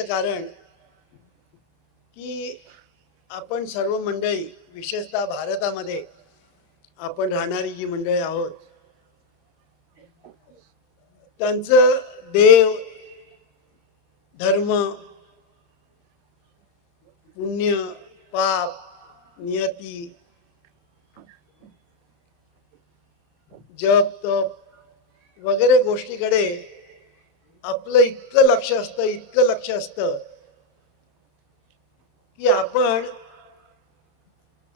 सांगायचं कारण की आपण सर्व मंडळी, विशेषतः भारतामध्ये आपण राहणारी जी मंडळी आहोत, त्यांचं देव, धर्म, पुण्य, पाप, नियती, जप तप वगैरे गोष्टीकडे आपलं इतकं लक्ष असतं की आपण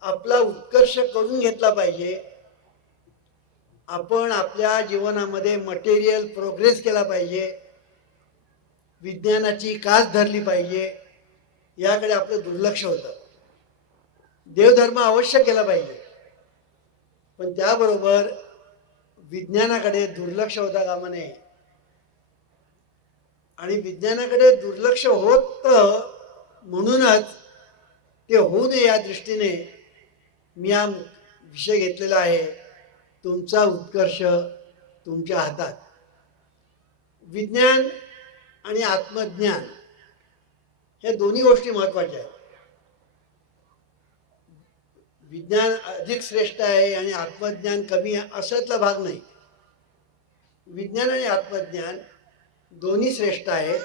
आपला उत्कर्ष करून घेतला पाहिजे. आपण आपल्या जीवनामध्ये मटेरियल प्रोग्रेस केला पाहिजे, विज्ञानाची कास धरली पाहिजे, याकडे आपलं दुर्लक्ष होतं. देवधर्म अवश्य केला पाहिजे, पण त्याबरोबर विज्ञानाकडे दुर्लक्ष होता कामा नये. आणि विज्ञानाकडे दुर्लक्ष होतं म्हणूनच ते होऊ नये या दृष्टीने मी हा विषय घेतलेला आहे. तुमचा उत्कर्ष तुमच्या हातात. विज्ञान आणि आत्मज्ञान हे दोन्ही गोष्टी महत्त्वाच्या आहेत. विज्ञान अधिक श्रेष्ठ आहे आणि आत्मज्ञान कमी आहे अशातला भाग नाही. विज्ञान आणि आत्मज्ञान दोन्ही श्रेष्ठ आहे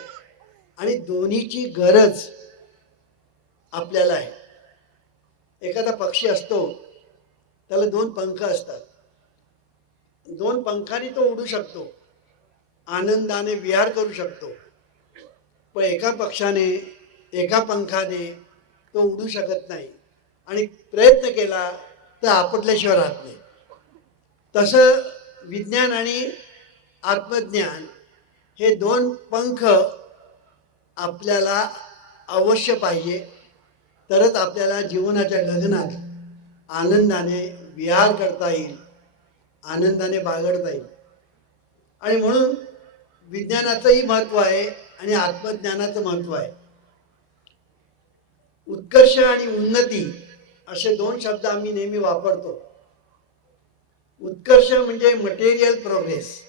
आणि दोन्हीची गरज आपल्याला आहे. एखादा पक्षी असतो, त्याला दोन पंख असतात. दोन पंखांनी तो उडू शकतो, आनंदाने विहार करू शकतो. पण एका पक्षाने, एका पंखाने तो उडू शकत नाही आणि प्रयत्न केला तर आपटल्याशिवाय राहत नाही. तसं विज्ञान आणि आत्मज्ञान हे दोन पंख आपल्याला अवश्य पाहिजे, तरच आपल्याला जीवनाच्या गगनात आनंदाने विहार करता येईल, आनंदाने बागडता येईल. आणि म्हणून विज्ञानाचंही महत्त्व आहे आणि आत्मज्ञानाचं महत्त्व आहे. उत्कर्ष आणि उन्नती असे दोन शब्द आम्ही नेहमी वापरतो. उत्कर्ष म्हणजे मटेरियल प्रोग्रेस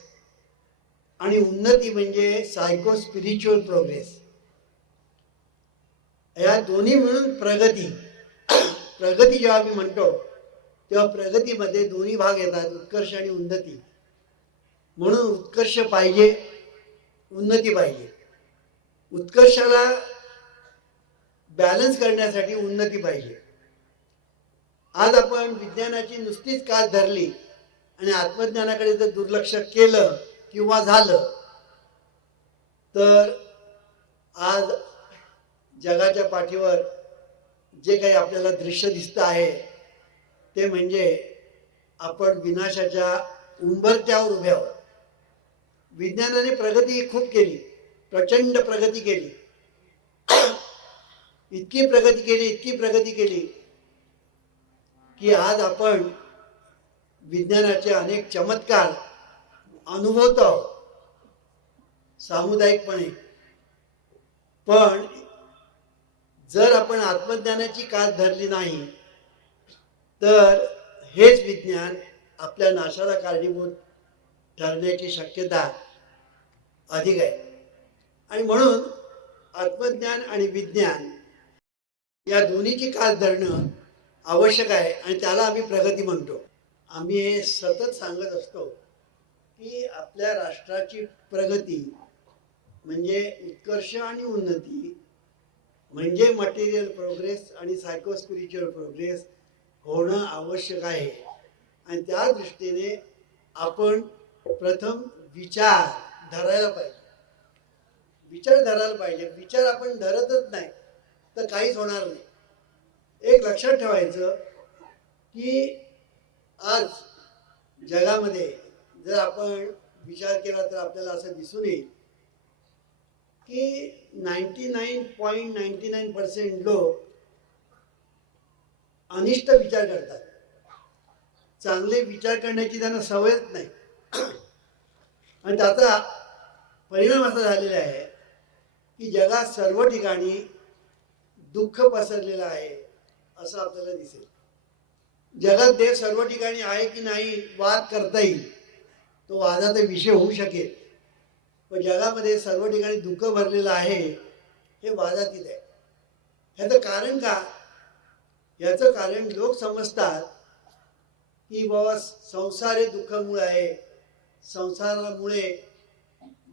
आणि उन्नती म्हणजे सायको स्पिरिच्युअल प्रोग्रेस. या दोन्ही मिळून प्रगती. प्रगती जेव्हा आम्ही म्हणतो तेव्हा प्रगतीमध्ये दोन्ही भाग येतात, उत्कर्ष आणि उन्नती. म्हणून उत्कर्ष पाहिजे, उन्नती पाहिजे. उत्कर्षाला बॅलन्स करण्यासाठी उन्नती पाहिजे. आज आपण विज्ञानाची नुसतीच कास धरली आणि आत्मज्ञानाकडे जर दुर्लक्ष केलं किंवा झालं तर आज जगाच्या पाठीवर जे काही आपल्याला दृश्य दिसतं आहे ते म्हणजे आपण विनाशाच्या उंबरठ्यावर उभे आहोत. विज्ञानाने प्रगती खूप केली, प्रचंड प्रगती केली, इतकी प्रगती केली की आज आपण विज्ञानाचे अनेक चमत्कार अनुभवतो सामुदायिकपणे. पण जर आपण आत्मज्ञानाची कास धरली नाही तर हेच विज्ञान आपल्या नाशाला कारणीभूत ठरण्याची शक्यता अधिक आहे. आणि म्हणून आत्मज्ञान आणि विज्ञान या दोन्हीची कास धरणं आवश्यक आहे आणि त्याला आम्ही प्रगती म्हणतो. आम्ही हे सतत सांगत असतो की आपल्या राष्ट्राची प्रगती म्हणजे उत्कर्ष आणि उन्नती म्हणजे मटेरियल प्रोग्रेस आणि सायको स्पिरिच्युअल प्रोग्रेस होणं आवश्यक आहे. आणि त्या दृष्टीने आपण प्रथम विचार धरायला पाहिजे. विचार आपण धरतच नाही तर काहीच होणार नाही. एक लक्षात ठेवायचं की आज जगामध्ये जर आपण विचार केला तर आपल्याला असं दिसून येईल की 99.99% लोक अनिष्ट विचार करतात. चांगले विचार करण्याची त्यांना सवयच नाही. आणि त्याचा परिणाम असा झालेला आहे की जगात सर्व ठिकाणी दुःख पसरलेलं आहे असं आपल्याला दिसेल. जगात देव सर्व ठिकाणी आहे की नाही वाद करता येईल, तो वादाचा विषय होऊ शकेल. पण जगामध्ये सर्व ठिकाणी दुःख भरलेलं आहे हे वादातीत आहे. ह्याचं कारण का? याचं कारण लोक समजतात की बाबा संसार हे दुःखामुळे आहे, संसारामुळे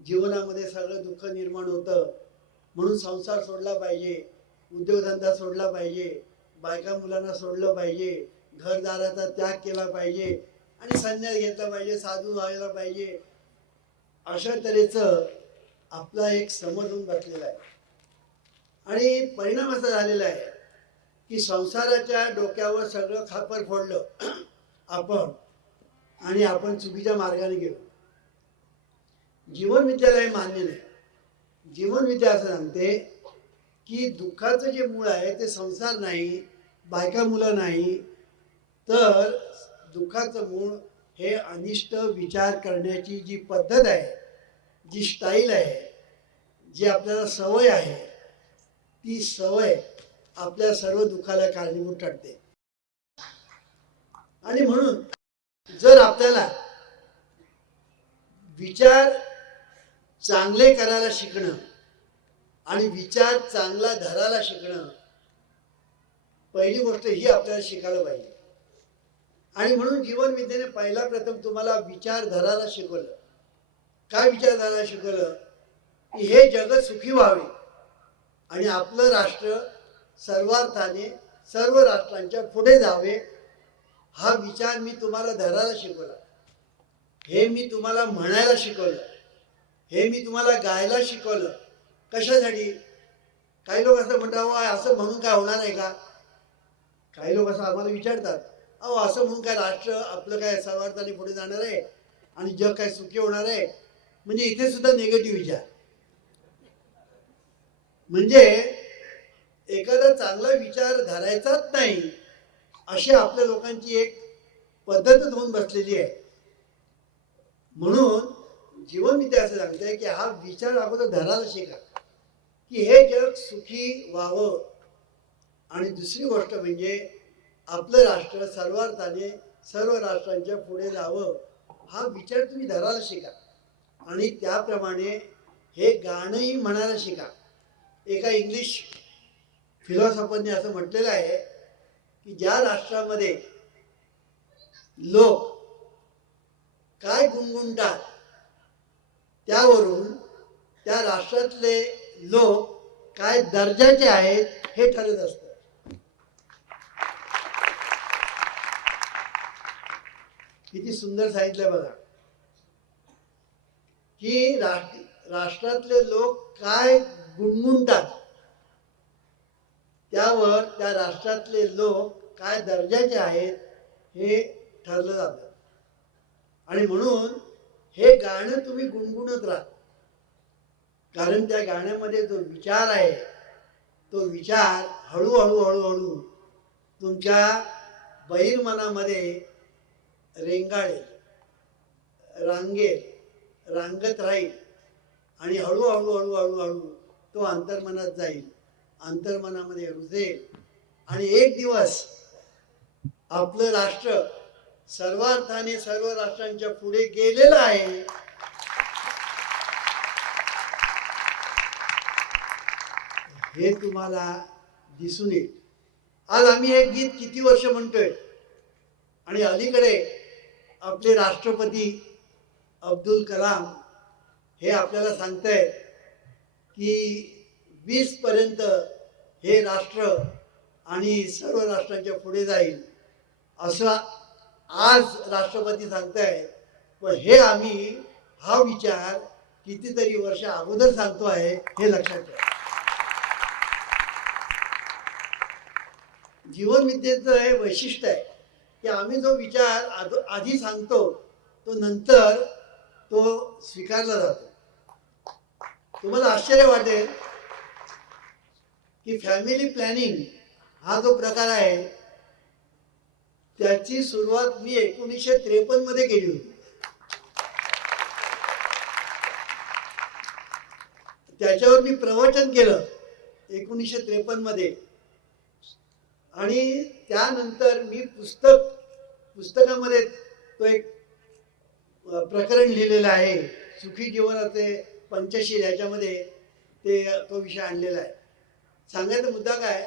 जीवनामध्ये सगळं दुःख निर्माण होतं, म्हणून संसार सोडला पाहिजे, उद्योगधंदा सोडला पाहिजे, बायका मुलांना सोडलं पाहिजे, घरदाराचा त्याग केला पाहिजे आणि संन्यास घेतला पाहिजे, साधू व्हायला पाहिजे, अशा तऱ्हेचं आपला एक समज होऊन बसलेला आहे. आणि परिणाम असा झालेला आहे की संसाराच्या डोक्यावर सगळं खापर फोडलं आपण आणि आपण चुकीच्या मार्गाने गेलो. जीवनविद्याला हे मान्य नाही. जीवनविद्या असं सांगते की दुःखाचं जे मूळ आहे ते संसार नाही, बायका मुलं नाही, तर दुःखाचं मूळ हे अनिष्ट विचार करण्याची जी पद्धत आहे, जी स्टाईल आहे, जी आपल्याला सवय आहे, ती सवय आपल्या सर्व दुःखाला कारणीभूत ठरते. आणि म्हणून जर आपल्याला विचार चांगले करायला शिकणं आणि विचार चांगला धरायला शिकणं, पहिली गोष्ट ही आपल्याला शिकायला पाहिजे. आणि म्हणून जीवनविद्येने पहिला प्रथम तुम्हाला विचार धरायला शिकवलं. काय विचार धरायला शिकवलं? की हे जग सुखी व्हावे आणि आपलं राष्ट्र सर्वार्थाने सर्व राष्ट्रांच्या पुढे जावे, हा विचार मी तुम्हाला धरायला शिकवला. हे मी तुम्हाला म्हणायला शिकवलं, हे मी तुम्हाला गायला शिकवलं. कशासाठी? काही लोक असं म्हणतात, असं म्हणून काय होणार आहे का? काही लोक असं आम्हाला विचारतात, अहो असं म्हणून काय राष्ट्र आपलं काय सर्वार्थाने पुढे जाणार आहे आणि जग काय सुखी होणार आहे? म्हणजे इथे सुद्धा निगेटिव्ह विचार. म्हणजे एखादा चांगला विचार धरायचाच नाही अशी आपल्या लोकांची एक पद्धतच होऊन बसलेली आहे. म्हणून जीवनविद्या असं सांगते की हा विचार अगोदर धरायला शिका की हे जग सुखी व्हावं, आणि दुसरी गोष्ट म्हणजे आपलं राष्ट्र सर्वार्थाने सर्व राष्ट्रांच्या पुढे जावं, हा विचार तुम्ही धरायला शिका. आणि त्याप्रमाणे हे गाणंही म्हणायला शिका. एका इंग्लिश फिलॉसॉफरने असं म्हटलेलं आहे की ज्या राष्ट्रामध्ये लोक काय गुणगुणतात त्यावरून त्या राष्ट्रातले लोक काय दर्जाचे आहेत हे ठरत असतं. किती सुंदर सांगितलंय बघा की राष्ट्रातले लोक काय गुणगुणतात त्यावर त्या राष्ट्रातले लोक काय दर्जाचे आहेत हे ठरलं जातं. आणि म्हणून हे गाणं तुम्ही गुणगुणत राहा, कारण त्या गाण्यामध्ये जो विचार आहे तो विचार हळूहळू हळूहळू तुमच्या बहिर्मनामध्ये रेंगाळेल, रांगेल, रांगत राहील आणि हळूहळू हळूहळू हळू तो अंतर्मनात जाईल, अंतर्मनामध्ये रुजेल आणि एक दिवस आपलं राष्ट्र सर्वार्थाने सर्व राष्ट्रांच्या पुढे गेलेलं आहे. हे तुम्हाला दिसून येईल. आज आम्ही एक गीत किती वर्ष म्हणतोय आणि अलीकडे आपले राष्ट्रपती अब्दुल कलाम हे आपल्याला सांगतायत की 20 पर्यंत हे राष्ट्र आणि सर्व राष्ट्रांच्या पुढे जाईल असं आज राष्ट्रपती सांगतायत. पण हे आम्ही हा विचार कितीतरी वर्ष अगोदर सांगतो आहे, हे लक्षात ठेवा. जीवनविद्येचं हे वैशिष्ट्य आहे की आम्ही जो विचार आधी सांगतो तो नंतर तो स्वीकारला जातो. तुम्हाला आश्चर्य वाटेल की फॅमिली प्लॅनिंग हा जो प्रकार आहे त्याची सुरुवात मी 1953 मध्ये केली होती. त्याच्यावर मी प्रवचन केलं 1953 मध्ये आणि त्यानंतर मी पुस्तकामध्ये तो एक प्रकरण लिहिलेलं आहे, सुखी जीवनाचे पंचशील, ह्याच्यामध्ये तो विषय आणलेला आहे. सांगायचा मुद्दा काय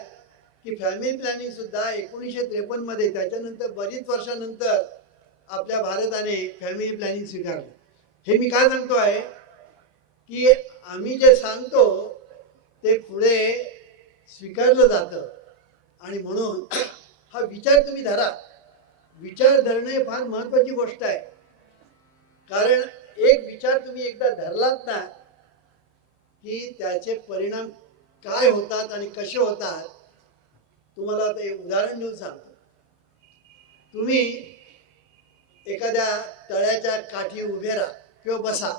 की फॅमिली प्लॅनिंग सुद्धा 1953 मध्ये, त्याच्यानंतर बरीच वर्षानंतर आपल्या भारताने फॅमिली प्लॅनिंग स्वीकारलं. हे मी काय सांगतो आहे की आम्ही जे सांगतो ते पुढे स्वीकारलं जातं, आणि म्हणून हा विचार तुम्ही धरा. विचार धरणे फार महत्वाची गोष्ट आहे. कारण एक विचार तुम्ही एकदा धरलात ना की त्याचे परिणाम काय होतात आणि कसे होतात. तुम्हाला आता एक उदाहरण देऊन सांगतो. तुम्ही एखाद्या तळ्याच्या काठी उभे राहा किंवा बसा.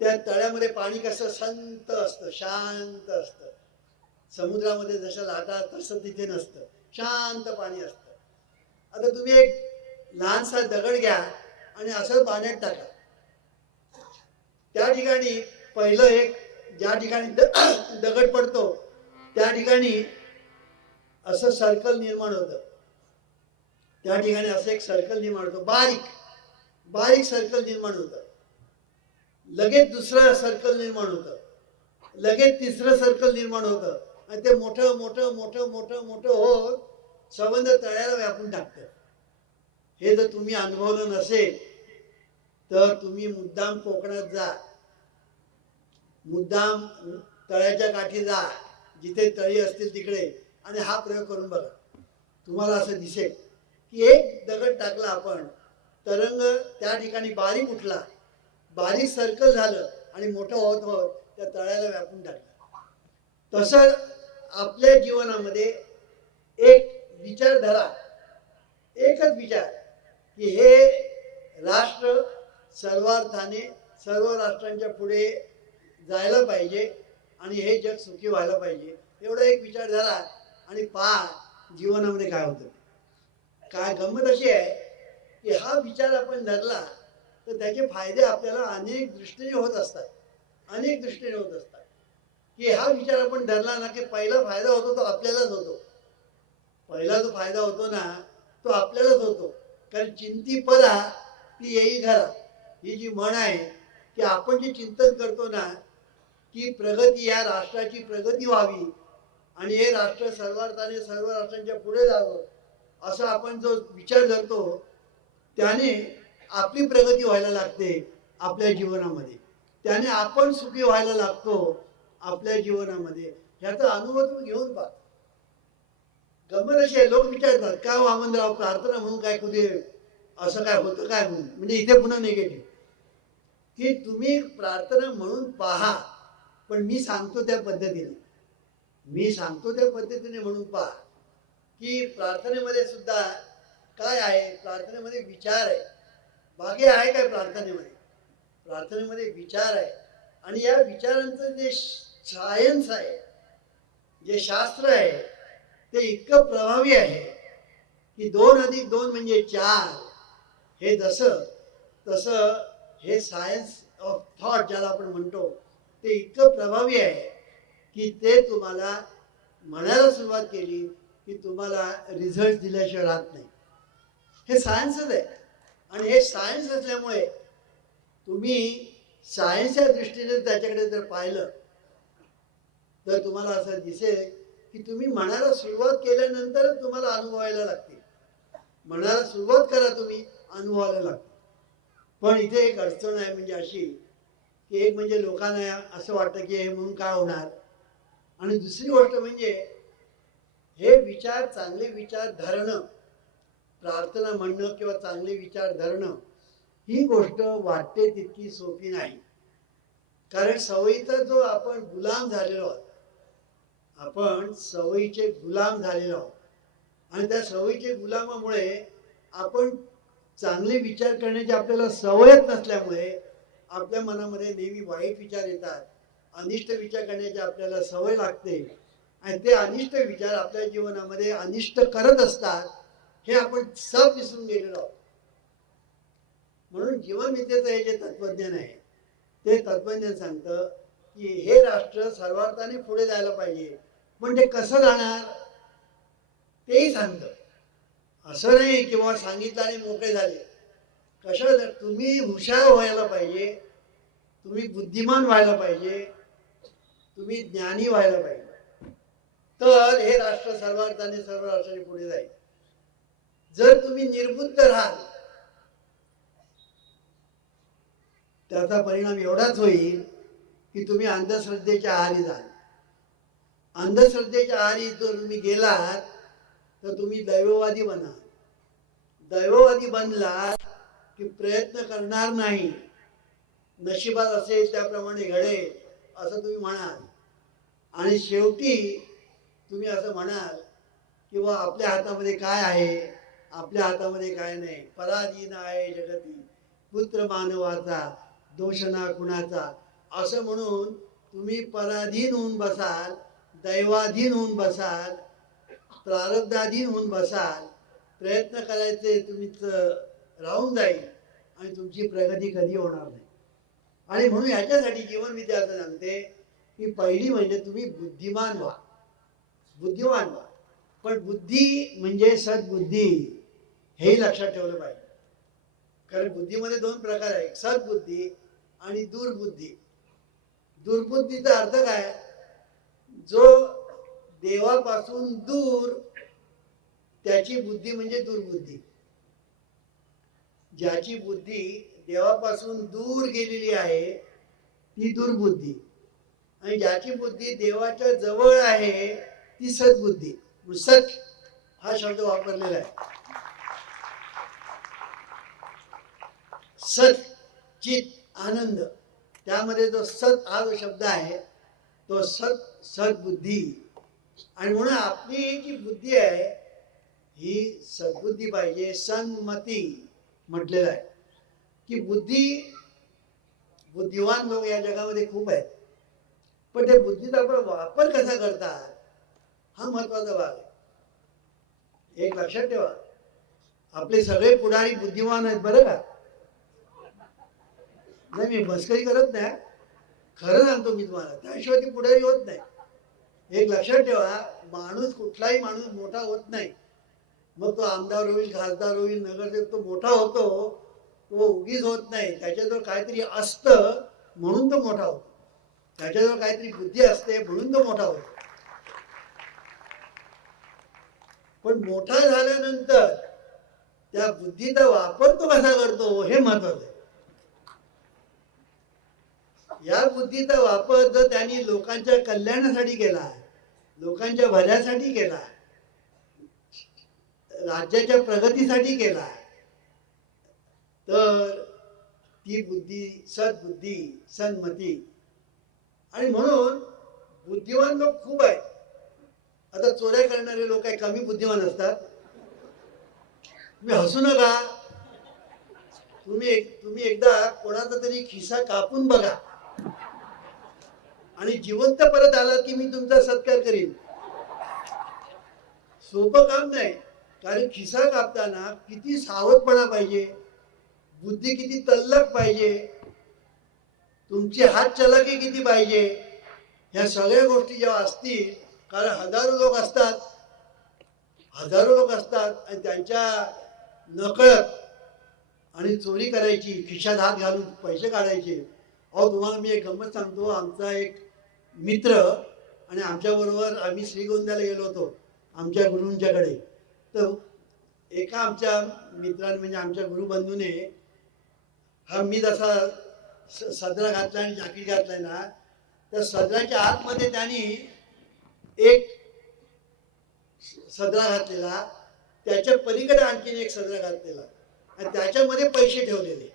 त्या तळ्यामध्ये पाणी कसं संत असतं, शांत असतं. समुद्रामध्ये जशा लाटा तसं तिथे नसतं, शांत पाणी असतं. आता तुम्ही एक लहानसा दगड घ्या आणि असं पाण्यात टाका. त्या ठिकाणी पहिलं एक, ज्या ठिकाणी दगड पडतो त्या ठिकाणी असं सर्कल निर्माण होतं. त्या ठिकाणी असं एक सर्कल निर्माण होतं, बारीक बारीक सर्कल निर्माण होतं. लगेच दुसरं सर्कल निर्माण होतं, लगेच तिसरं सर्कल निर्माण होतं, आणि ते मोठं मोठं मोठं मोठं मोठं होत संबंध तळ्याला व्यापून टाकतं. हे जर तुम्ही अनुभवलं नसेल तर तुम्ही मुद्दाम कोकणात जा, मुद्दाम तळ्याच्या काठी जा, जिथे तळी असतील तिकडे, आणि हा प्रयोग करून बघा. तुम्हाला असं दिसेल की एक दगड टाकला आपण, तरंग त्या ठिकाणी बारीक उठला, बारीक सर्कल झालं, आणि मोठं होत होत त्या तळ्याला व्यापून टाकलं. तसं आपल्या जीवनामध्ये एक विचारधारा, एकच विचार की हे राष्ट्र सर्वार्थाने सर्व राष्ट्रांच्या पुढे जायला पाहिजे आणि हे जग सुखी व्हायला पाहिजे. एवढा एक विचार झाला आणि पहा जीवनामध्ये काय होतं. काय गंमत अशी आहे की हा विचार आपण धरला तर त्याचे फायदे आपल्याला अनेक दृष्टीने होत असतात, अनेक दृष्टीने होत असतात. की हा विचार आपण धरला ना की पहिला फायदा होतो तो आपल्यालाच होतो. पहिला जो फायदा होतो ना तो आपल्यालाच होतो. कारण चिंती परा ती येई घरा, ही जी म्हण आहे की आपण जे चिंतन करतो ना की प्रगती, या राष्ट्राची प्रगती व्हावी आणि हे राष्ट्र सर्वार्थाने सर्व राष्ट्रांच्या पुढे जावं, असं आपण जो विचार धरतो त्याने आपली प्रगती व्हायला लागते आपल्या जीवनामध्ये, त्याने आपण सुखी व्हायला लागतो आपल्या जीवनामध्ये. ह्याचा अनुभव तुम्ही घेऊन पहा. गंमत अशी आहे, लोक विचारतात का वामनराव प्रार्थना म्हणून काय कधी असं काय होतं काय म्हणून, म्हणजे इथे पुन्हा निगेटिव्ह की तुम्ही प्रार्थना म्हणून पहा, पण मी सांगतो त्या पद्धतीने, मी सांगतो त्या पद्धतीने म्हणून पहा. की प्रार्थनेमध्ये सुद्धा काय आहे, प्रार्थनेमध्ये विचार आहे. बाकी आहे काय प्रार्थनेमध्ये, प्रार्थनेमध्ये विचार आहे. आणि या विचारांचं जे सायन्स आहे, जे शास्त्र आहे, ते इतकं प्रभावी आहे की 2+2 म्हणजे 4, हे जसं तसं हे सायन्स ऑफ थॉट ज्याला आपण म्हणतो ते इतकं प्रभावी आहे की ते तुम्हाला म्हणायला सुरुवात केली की तुम्हाला रिझल्ट दिल्याशिवाय राहत नाही. हे सायन्सच आहे. आणि हे सायन्स असल्यामुळे तुम्ही सायन्सच्या दृष्टीने त्याच्याकडे जर पाहिलं तर तुम्हाला असं दिसेल की तुम्ही म्हणायला सुरुवात केल्यानंतरच तुम्हाला अनुभवायला लागते. म्हणायला सुरुवात करा तुम्ही, अनुभवायला लागते. पण इथे एक अडचण आहे, म्हणजे अशी की एक म्हणजे लोकांना असं वाटतं की हे म्हणून काय होणार, आणि दुसरी गोष्ट म्हणजे हे विचार, चांगले विचार धरणं, प्रार्थना म्हणणं किंवा चांगले विचार धरणं ही गोष्ट वाटते तितकी सोपी नाही. कारण सवयीचा जो आपण गुलाम झालेलो आहोत, आपण सवयीचे गुलाम झालेलो आहोत, आणि त्या सवयीचे गुलामामुळे आपण चांगले विचार करण्याची आपल्याला सवयच नसल्यामुळे आपल्या मनामध्ये नेहमी वाईट विचार येतात, अनिष्ट विचार करण्याची आपल्याला सवय लागते, आणि ते अनिष्ट विचार आपल्या जीवनामध्ये अनिष्ट करत असतात. हे आपण सब विसरून गेलेलो आहोत. म्हणून जीवनमित्येचं हे जे तत्वज्ञान आहे ते तत्वज्ञान सांगतं की हे राष्ट्र सर्वार्थाने पुढे जायला पाहिजे, पण ते कसं जाणार तेही सांगतं. असं नाही की बाबा सांगितलं आणि मोकळे झाले. कसं, तुम्ही हुशार व्हायला पाहिजे, तुम्ही बुद्धिमान व्हायला पाहिजे, तुम्ही ज्ञानी व्हायला पाहिजे. तर हे राष्ट्र सर्वार्थाने सर्व राष्ट्राने पुढे जाईल. जर तुम्ही निर्बुद्ध राहाल त्याचा परिणाम एवढाच होईल की तुम्ही अंधश्रद्धेच्या आहारी जाल. अंधश्रद्धेच्या आहारी जर तुम्ही गेलात तर तुम्ही दैववादी बना. दैववादी बनलात की प्रयत्न करणार नाही, नशिबात असेल त्याप्रमाणे घडेल असं तुम्ही म्हणाल. आणि शेवटी तुम्ही असं म्हणाल की व आपल्या हातामध्ये काय आहे, आपल्या हातामध्ये काय नाही. पराधीन आहे जगती पुत्र मानवाचा, दोष ना कुणाचा, असं म्हणून तुम्ही पराधीन होऊन बसाल, दैवाधीन होऊन बसाल, प्रारब्धाधीन होऊन बसाल. प्रयत्न करायचे तुम्हीच राहून जाईल आणि तुमची प्रगती कधी होणार नाही. आणि म्हणून ह्याच्यासाठी जीवनविद्या असं सांगते की पहिली म्हणजे तुम्ही बुद्धिमान व्हा. बुद्धिमान व्हा. पण बुद्धी म्हणजे सद्बुद्धी हेही लक्षात ठेवलं पाहिजे. कारण बुद्धीमध्ये दोन प्रकार आहेत, सद्बुद्धी आणि दुर्बुद्धी. दुर्बुद्धीचा अर्थ काय? जो देवापासून दूर, त्याची बुद्धी म्हणजे दुर्बुद्धी. ज्याची बुद्धी देवापासून दूर गेलेली आहे ती दुर्बुद्धी, आणि ज्याची बुद्धी देवाच्या जवळ आहे ती सद्बुद्धी. सत हा शब्द वापरलेला आहे. सत चित आनंद, त्यामध्ये जो सत हा जो शब्द आहे तो सद्बुद्धी. आणि म्हणून आपली जी बुद्धी आहे ही सद्बुद्धी पाहिजे. सन्मती म्हटलेलं आहे की बुद्धिवान लोक या जगामध्ये खूप आहेत, पण ते बुद्धीचा आपण वापर कसा करतात हा महत्वाचा भाग आहे. एक लक्षात ठेवा, आपले सगळे पुढारी बुद्धिमान आहेत बरं का. नाही, मी मस्करी करत नाही, खरं सांगतो मी तुम्हाला, त्याशिवाय ती पुढारी होत नाही. एक लक्षात ठेवा, माणूस, कुठलाही माणूस मोठा होत नाही. मग तो आमदार होईल, खासदार होईल, नगरसेवक, तो मोठा होतो, तो उगीच होत नाही. त्याच्याजवळ काहीतरी असतं म्हणून तो मोठा होतो. त्याच्याजवळ काहीतरी बुद्धी असते म्हणून तो मोठा होतो. पण मोठा झाल्यानंतर त्या बुद्धीचा वापर तो कसा करतो हे महत्वाचं आहे. या बुद्धीचा वापर जर त्यांनी लोकांच्या कल्याणासाठी केला, लोकांच्या भल्यासाठी केला, राज्याच्या प्रगतीसाठी केला, तर ती बुद्धी सद्बुद्धी, सन्मती. आणि म्हणून बुद्धिमान लोक खूप आहेत. आता चोऱ्या करणारे लोक काही कमी बुद्धिमान असतात? तुम्ही हसू नका. तुम्ही एकदा कोणाचा तरी खिसा कापून बघा आणि जिवंत परत आला की मी तुमचा सत्कार करीन. सोपं काम नाही. कारण खिसा कापताना किती सावधपणा पाहिजे, बुद्धी किती तल्लख पाहिजे, तुमची हात चलाकी किती पाहिजे. ह्या सगळ्या गोष्टी जेव्हा असतील, कारण हजारो लोक असतात आणि त्यांच्या नकळत आणि चोरी करायची, खिशात हात घालून पैसे काढायचे. तुम्हाला मी एक गंमत सांगतो. आमचा एक मित्र आणि आमच्याबरोबर आम्ही श्रीगोंद्याला गेलो होतो आमच्या गुरूंच्याकडे. तर एका आमच्या मित्राने, म्हणजे आमच्या गुरुबंधूने, हा मी जसा सदरा घातला आणि जॅकेट घातलाय ना, त्या सदराच्या आतमध्ये त्यांनी एक सदरा घातलेला, त्याच्या पलीकडे आणखीन एक सदरा घातलेला आणि त्याच्यामध्ये पैसे ठेवलेले.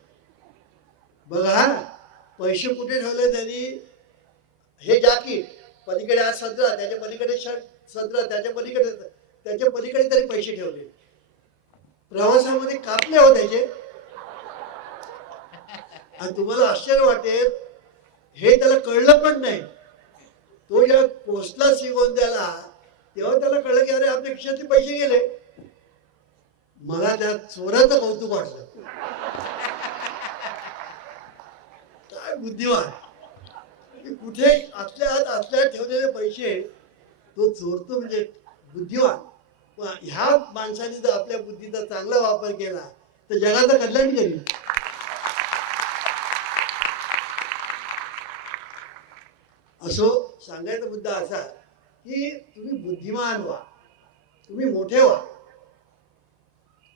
बघा, पैसे कुठे ठेवले त्यांनी? हे जॅकेट पलीकडे, हा सदरा, त्याच्या पलीकडे शर्ट, सदरा त्याच्या पलीकडे तरी पैसे ठेवले. प्रवासामध्ये कापले हो त्याचे. आणि तुम्हाला आश्चर्य वाटेल, हे त्याला कळलं पण नाही. तो जेव्हा पोचला श्रीगोंद्याला तेव्हा त्याला कळलं की अरे आपल्या खिशातले पैसे गेले. मला त्या चोराचं कौतुक वाटलं. काय बुद्धिमान, कुठे आतल्या ठेवलेले पैसे तो चोरतो, म्हणजे बुद्धिवान. ह्या माणसाने जर आपल्या बुद्धीचा चांगला वापर केला तर जगाचं कल्याण करेल. असो सांगायचा मुद्दा असा की तुम्ही बुद्धिमान व्हा, तुम्ही मोठे व्हा,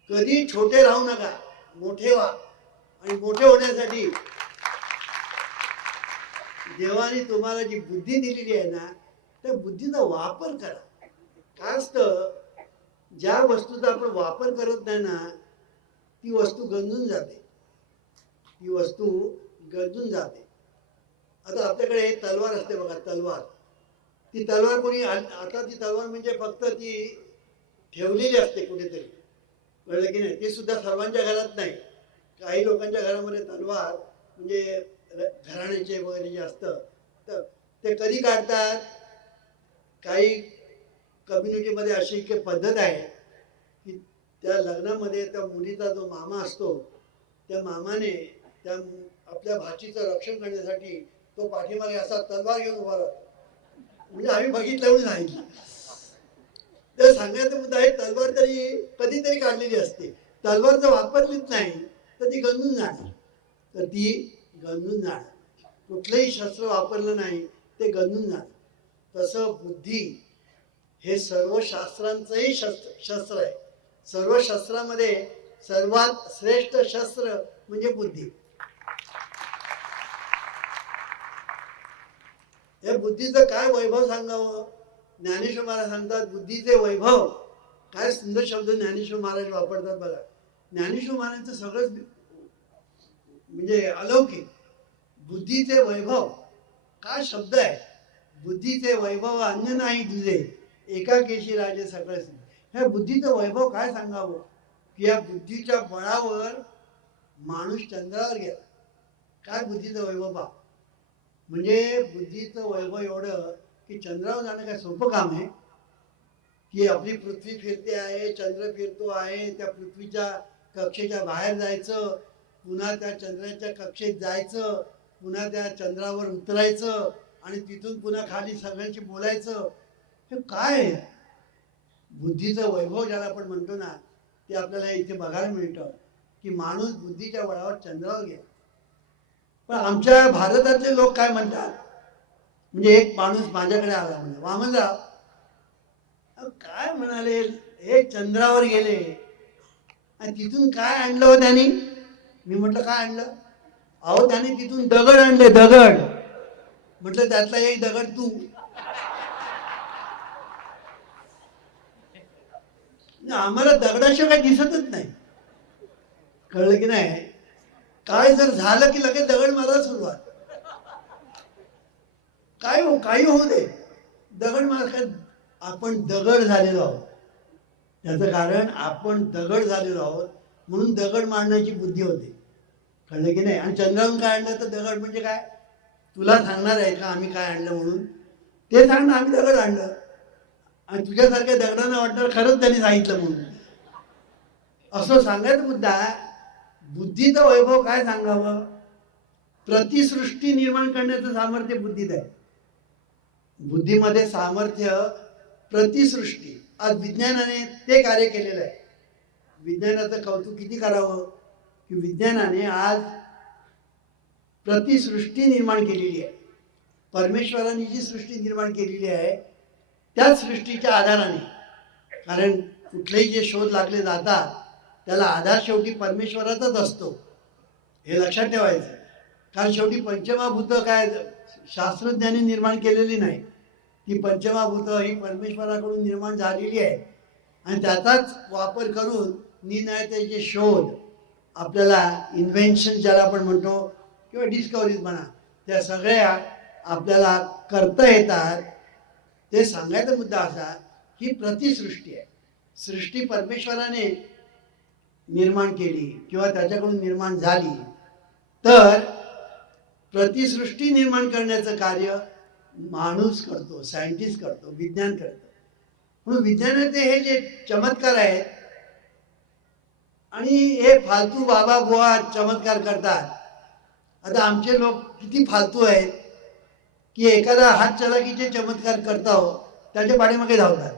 कधी छोटे राहू नका, मोठे व्हा. आणि मोठे होण्यासाठी देवाने तुम्हाला जी बुद्धी दिलेली आहे ना, त्या बुद्धीचा वापर करा. काय असतं, ज्या वस्तूचा आपण वापर करत नाही ना, ती वस्तू गंजून जाते, ती वस्तू गंजून जाते. आता आपल्याकडे तलवार असते बघा, तलवार. ती तलवार कोणी आता ती तलवार म्हणजे फक्त ती ठेवलेली असते कुठेतरी, कळलं की नाही. ते सुद्धा सर्वांच्या घरात नाही. काही लोकांच्या घरामध्ये तलवार म्हणजे घराण्याचे वगैरे जे असतं, तर ते कधी काढतात. काही कम्युनिटीमध्ये अशी एक पद्धत आहे की त्या लग्नामध्ये त्या मुलीचा जो मामा असतो, त्या मामाने त्या आपल्या भाचीचं रक्षण करण्यासाठी तो पाठीमागे असा तलवार घेऊन उभा राहतो. म्हणजे आम्ही बघितलं म्हणून सांगितलं. तर सांगायचा मुद्दा आहे, तलवार तरी कधीतरी काढलेली असते. तलवार जर वापरलीच नाही तर ती गंजून जाणार, तर ती गंजून जाणार. कुठलंही शस्त्र वापरलं नाही ते गंजून जाणार. तसं बुद्धी हे सर्व शास्त्रांचंही शस्त्र आहे. सर्व शस्त्रामध्ये सर्वात श्रेष्ठ शस्त्र म्हणजे बुद्धी. या बुद्धीचं काय वैभव सांगावं. ज्ञानेश्वर महाराज सांगतात, बुद्धीचे वैभव. काय सुंदर शब्द ज्ञानेश्वर महाराज वापरतात बघा. ज्ञानेश्वर महाराजांचं सगळंच म्हणजे अलौकिक. बुद्धीचे वैभव, काय शब्द आहे. बुद्धीचे वैभव अन्य नाही तुझे, एका केशी राजे सगळं. ह्या बुद्धीचं वैभव काय सांगावं, की या बुद्धीच्या बळावर माणूस चंद्रावर गेला. काय बुद्धीचं वैभव पहा. म्हणजे बुद्धीचं वैभव एवढं की चंद्रावर जाणं काय सोपं काम आहे. की आपली पृथ्वी फिरते आहे, चंद्र फिरतो आहे, त्या पृथ्वीच्या कक्षेच्या बाहेर जायचं, पुन्हा त्या चंद्राच्या कक्षेत जायचं, पुन्हा त्या चंद्रावर उतरायचं आणि तिथून पुन्हा खाली सगळ्यांशी बोलायचं. हे काय बुद्धीचं वैभव ज्याला आपण म्हणतो ना, ते आपल्याला इथे बघायला मिळतं की माणूस बुद्धीच्या बळावर चंद्रावर गेला. पण आमच्या भारतातले लोक काय म्हणतात, म्हणजे एक माणूस माझ्याकडे आला, म्हणजे वामनराव काय म्हणाले, हे चंद्रावर गेले आणि तिथून काय आणलं हो त्यांनी. मी म्हटलं काय आणलं. अहो त्याने तिथून दगड आणले, दगड. म्हटलं त्यातला एक दगड तू. आम्हाला दगडाशिवाय काही दिसतच नाही, कळलं की नाही. काय जर झालं की लगेच दगड मारायला सुरुवात. काय हो, काही होऊ दे, दगड मार. काय आपण दगड झालेलो आहोत. त्याचं कारण आपण दगड झालेलो आहोत, म्हणून दगड मारण्याची बुद्धी होते, कळलं की नाही. आणि चंद्रावरून काय आणलं तर दगड म्हणजे काय, तुला सांगणार आहे का आम्ही काय आणलं म्हणून. ते सांगणं आम्ही दगड आणलं. आणि तुझ्यासारख्या दगडांना वाटणार खरंच त्यांनी सांगितलं म्हणून. असं सांगायचा मुद्दा. बुद्धीचं वैभव काय सांगावं. प्रतिसृष्टी निर्माण करण्याचं सामर्थ्य बुद्धीत आहे. बुद्धीमध्ये सामर्थ्य प्रतिसृष्टी. आज विज्ञानाने ते कार्य केलेलं आहे. विज्ञानाचं कौतुक किती करावं की विज्ञानाने आज प्रतिसृष्टी निर्माण केलेली आहे. परमेश्वराने जी सृष्टी निर्माण केलेली आहे त्याच सृष्टीच्या आधाराने. कारण कुठलेही जे शोध लागले जातात त्याला आधार शेवटी परमेश्वराचाच असतो, हे लक्षात ठेवायचं. कारण शेवटी पंचमहाभूतं काय शास्त्रज्ञांनी निर्माण केलेली नाही. ती पंचमहाभूतं ही परमेश्वराकडून निर्माण झालेली आहे. आणि त्याचाच वापर करून निरनिराळे जे शोध आपल्याला, इन्व्हेन्शन ज्याला आपण म्हणतो किंवा डिस्कवरीज म्हणा, त्या सगळ्या आपल्याला करता येतात. ते सांगायचा मुद्दा असा की प्रतिसृष्टी आहे. सृष्टी परमेश्वराने निर्माण केली किंवा त्याच्याकडून निर्माण झाली, तर प्रतिसृष्टी निर्माण करण्याचं कार्य माणूस करतो, सायंटिस्ट करतो, विज्ञान करतो. म्हणून विज्ञानाचे हे जे चमत्कार आहेत, आणि हे फालतू बाबा बुवा चमत्कार करतात. आता आमचे लोक किती फालतू आहेत की एखादा हात चलाकीचे चमत्कार करता हो त्याच्या पाठीमागे धावतात.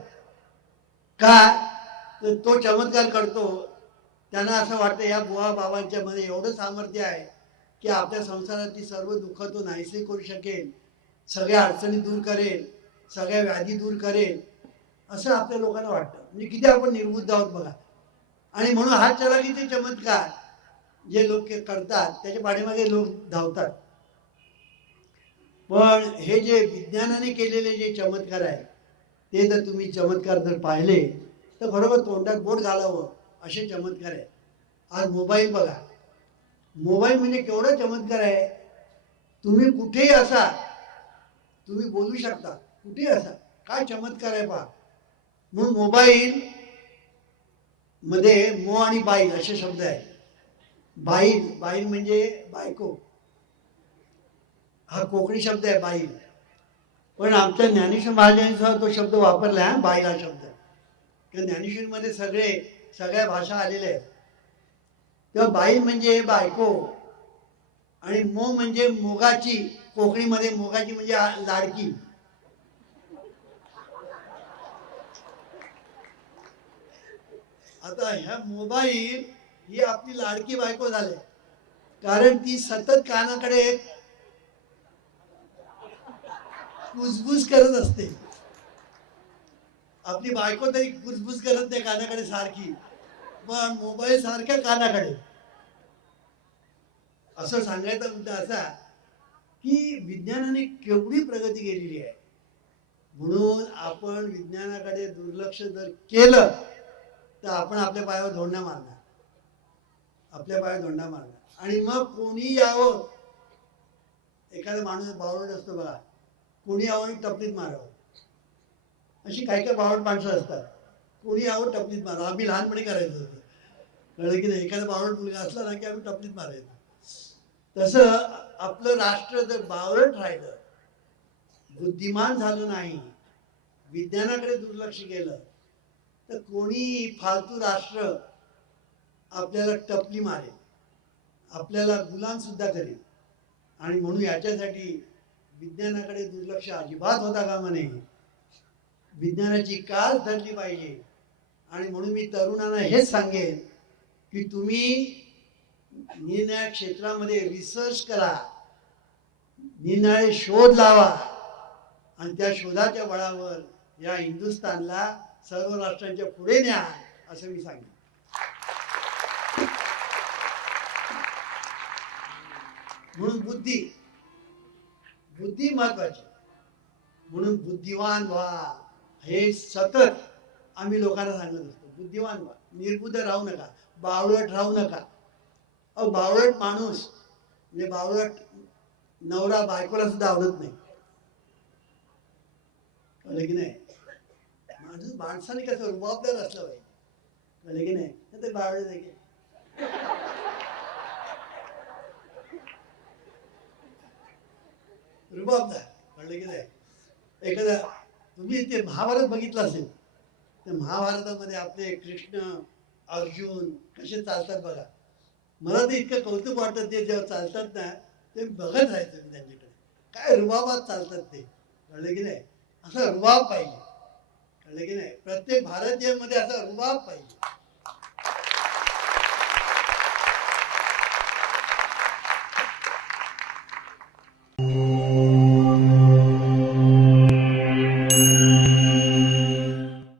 का तर तो चमत्कार करतो, त्यांना असं वाटतं या बुवा बाबांच्या मध्ये एवढं सामर्थ्य आहे की आपल्या संसारातील सर्व दुःख तो नाहीसे करू शकेल, सगळ्या अडचणी दूर करेल. सगळ्या व्याधी दूर करेल असं आपल्या लोकांना वाटतं. म्हणजे किती आपण निर्बुद्ध आहोत बघा. आणि म्हणून हा चलाखीचे चमत्कार जे लोक करतात त्याच्या पाठीमागे लोक धावतात. पण हे जे विज्ञानाने केलेले जे चमत्कार आहे ते जर तुम्ही चमत्कार जर पाहिले तर खरोखर तोंडात बोट घालावं असे चमत्कार आहे. आज मोबाईल बघा, मोबाईल म्हणजे केवढा चमत्कार आहे. तुम्ही कुठेही असा तुम्ही बोलू शकता, कुठेही असा. काय चमत्कार आहे पहा. म्हणून मोबाईल मध्ये मो आणि बाईल असे शब्द आहेत. बाईल, बाईल म्हणजे बायको, हा कोकणी शब्द आहे बाईल. पण आमच्या ज्ञानेश्वर महाराजांनी सुद्धा तो शब्द वापरला आहे, बाईल हा शब्द. किंवा ज्ञानेश्वरीमध्ये सगळ्या भाषा आलेल्या आहेत. तेव्हा बाईल म्हणजे बायको आणि मो म्हणजे मोगाची, कोकणीमध्ये मोगाची म्हणजे लाडकी. आता ह्या मोबाईल ही आपली लाडकी बायको झाली, कारण ती सतत कानाकडे कुजबुज करत असते. आपली बायको तरी कुजबुज करत नाही कानाकडे सारखी, पण मोबाईल सारख्या कानाकडे. असं सांगायचा मुद्दा असा की विज्ञानाने केवढी प्रगती केलेली आहे. म्हणून आपण विज्ञानाकडे दुर्लक्ष जर केलं तर आपण आपल्या पायावर धोंडा मारणार, आपल्या पायावर धोंडा मारणार. आणि मग कोणी यावं, एखादा माणूस बावळट असतो बघा, कोणी यावं आणि टपलीत मारावं. अशी काही काही बावळट माणसं असतात, कोणी यावं टपलीत मारावं. आम्ही लहानपणी करायचं होतं, कळलं की नाही. एखादा बावळट मुलगा असला ना की आम्ही टपलीत मारायचो. तसं आपलं राष्ट्र जर बावळट राहिलं, बुद्धिमान झालं नाही, विज्ञानाकडे दुर्लक्ष केलं तर कोणी फालतू राष्ट्र आपल्याला टपली मारेल, आपल्याला गुलाम सुद्धा करेल. आणि म्हणून याच्यासाठी विज्ञानाकडे दुर्लक्ष अजिबात होता कामा नये. विज्ञानाची कास धरली पाहिजे. आणि म्हणून मी तरुणांना हेच सांगेन की तुम्ही निरनिराळ्या क्षेत्रामध्ये रिसर्च करा, निरनिराळे शोध लावा आणि त्या शोधाच्या बळावर या हिंदुस्थानला सर्व राष्ट्रांच्या पुढे न्या असं मी सांगेन. म्हणून बुद्धी महत्वाची. म्हणून बुद्धिवान व्हा हे सतत आम्ही लोकांना सांगत असतो. बुद्धिवान व्हा, निर्बुद्ध राहू नका, बावळट राहू नका. अहो बावळट माणूस म्हणजे बावळट नवरा बायकोला सुद्धा आवडत नाही, कळलं की नाही. माणसाने कसं रुबाबदार असलं पाहिजे, कळलं की नाही. ते बावळट आहे की रुबाबदार, कळलं की नाही. एखादा तुम्ही ते महाभारत बघितलं असेल, त्या महाभारतामध्ये आपले कृष्ण अर्जुन कसे चालतात बघा. मला तर इतकं कौतुक वाटतं ते जेव्हा चालतात ना, ते बघत राहायचं मी त्यांच्याकडे. काय रुबाबात चालतात ते, कळलं की नाही. असा रुबाब पाहिजे, कळलं की नाही. प्रत्येक भारतीयांमध्ये असा रुबाब पाहिजे.